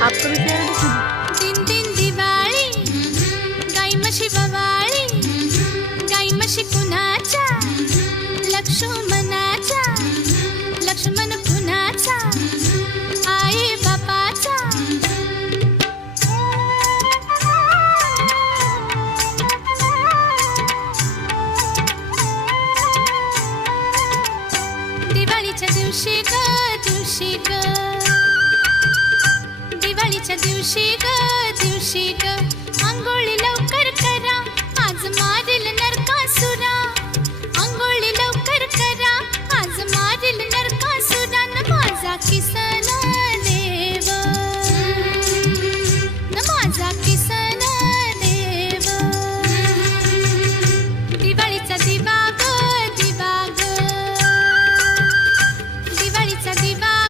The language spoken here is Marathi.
दिन दिन दिवाळी गाई म्हशी बवाळी गाई म्हशी कुणाच्या लक्ष्मणाच्या लक्ष्मण कुणाचा आई बापाचा दिवाळीच्या दिवशी ग दिवाळीच्या दिवशी ग अंघोळी लवकर करा आज मारील नरकासुरा अंघोळी लवकर करा आज मारील नरकासुरा न माझा किसन